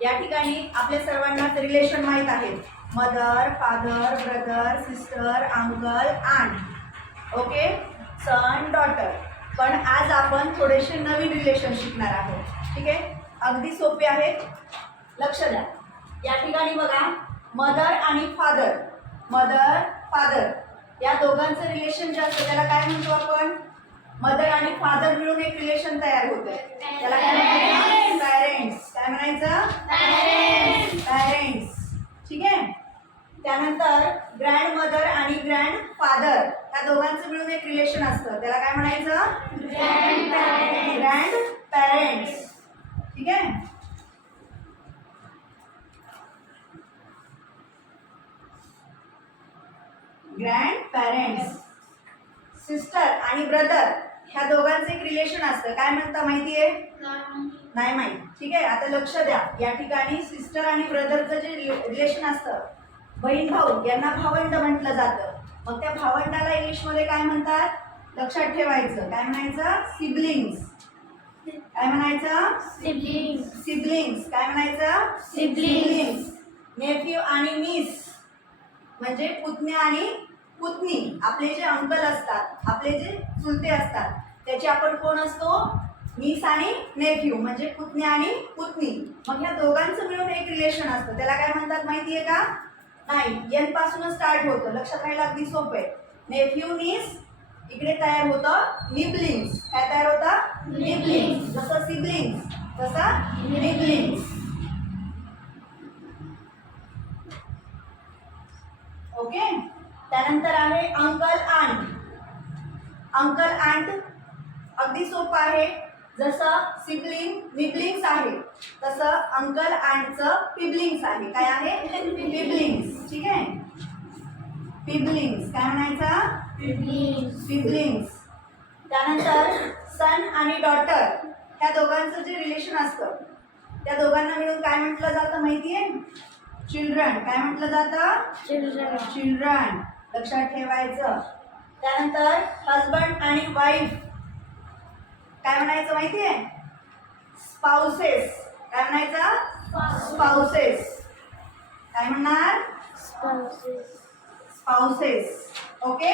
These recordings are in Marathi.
या ठिकाणी आपल्या सर्वांनाच रिलेशन माहीत आहेत. Mother, father, brother, sister, uncle, aunt. Okay, son, daughter. पण आज आपण थोडेसे नवीन रिलेशन शिकणार आहोत. ठीक आहे, अगदी सोपे आहेत, लक्ष द्या. या ठिकाणी बघा, मदर आणि फादर, मदर फादर या दोघांचं रिलेशन जे असतं त्याला काय म्हणतो आपण? मदर आणि फादर मिळून एक रिलेशन तयार होतं, त्याला काय म्हणायचं? पॅरेंट्स. काय म्हणायचं? पॅरेंट्स. ठीक आहे. त्यानंतर ग्रँड मदर आणि ग्रँड फादर या दोघांचं मिळून एक रिलेशन असतं, त्याला काय म्हणायचं? Grand parents. ठीक आहे. Grand parents. सिस्टर आणि ब्रदर ह्या दोघांचं एक रिलेशन असतं, काय म्हणता माहितीये? नाही माहिती. ठीक आहे, आता लक्ष द्या. या ठिकाणी सिस्टर आणि ब्रदरचं जे रिलेशन असतं, बहीण भाऊ यांना भावंड म्हटलं जातं. मग त्या भावंडाला इंग्लिशमध्ये काय म्हणतात? लक्षात ठेवायचं. काय म्हणायचं? सिबलिंग्स. काय म्हणायचं? सिबलिंग्स. काय म्हणायचं? सिबलिंग्स. नेफ्यू आणि नीस म्हणजे पुतण्या आणि पुतणी. आपले जे अंकल असतात, आपले जे चुलते असतात, त्याचे आपण कोण असतो? नीस आणि नेफ्यू म्हणजे पुतण्या आणि पुतणी. मग ह्या दोघांचं मिळून एक रिलेशन असतं, त्याला काय म्हणतात माहितीये का? नाही, एन पासूनच स्टार्ट होतं, लक्षात राहायला अगदी सोपं आहे. नेफ्यू नीस इकडे तयार होतं निबलिंग्स. काय तयार होतं? निबलिंग्स. जसं सिबलिंग्स तसं निबलिंग्स. ओके. त्यानंतर आहे अंकल आंट. अंकल आंट अगदी सोपं आहे. जसं सिबलिंग निबलिंग्स आहे तसं अंकल आंटचं पिबलिंग्स आहे. काय आहे? पिबलिंग्स. ठीक आहे, पिबलिंग्स. काय म्हणायचं? पिबलिंग्स. त्यानंतर सन आणि डॉटर ह्या दोघांचं जे रिलेशन असतं, त्या दोघांना मिळून काय म्हटलं जातं माहितीये? चिल्ड्रन. काय म्हटलं जातं? चिल्ड्रन. लक्षात ठेवायचं. त्यानंतर हजबंड आणि वाईफ काय म्हणायचं माहितीये? स्पाउसेस. काय म्हणायचं? स्पाउसेस. काय म्हणणार? स्पाउसेस. ओके.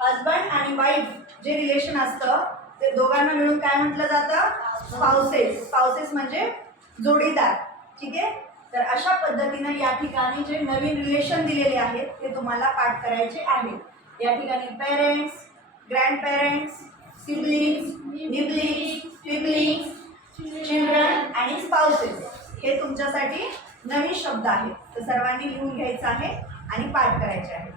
हजबंड आणि वाईफ जे रिलेशन असतं ते दोघांना मिळून काय म्हटलं जातं? स्पाउसेस. स्पाउसेस म्हणजे जोडीदार. ठीक आहे. तर अशा पद्धतीनं या ठिकाणी जे नवीन रिलेशन दिलेले आहेत ते तुम्हाला पाठ करायचे आहेत. या ठिकाणी parents, grandparents, siblings, niblings, siblings, children आणि स्पाउसेस हे तुमच्यासाठी नवीन शब्द आहेत. तर सर्वांनी लिहून घ्यायचं आहे आणि पाठ करायचे आहे.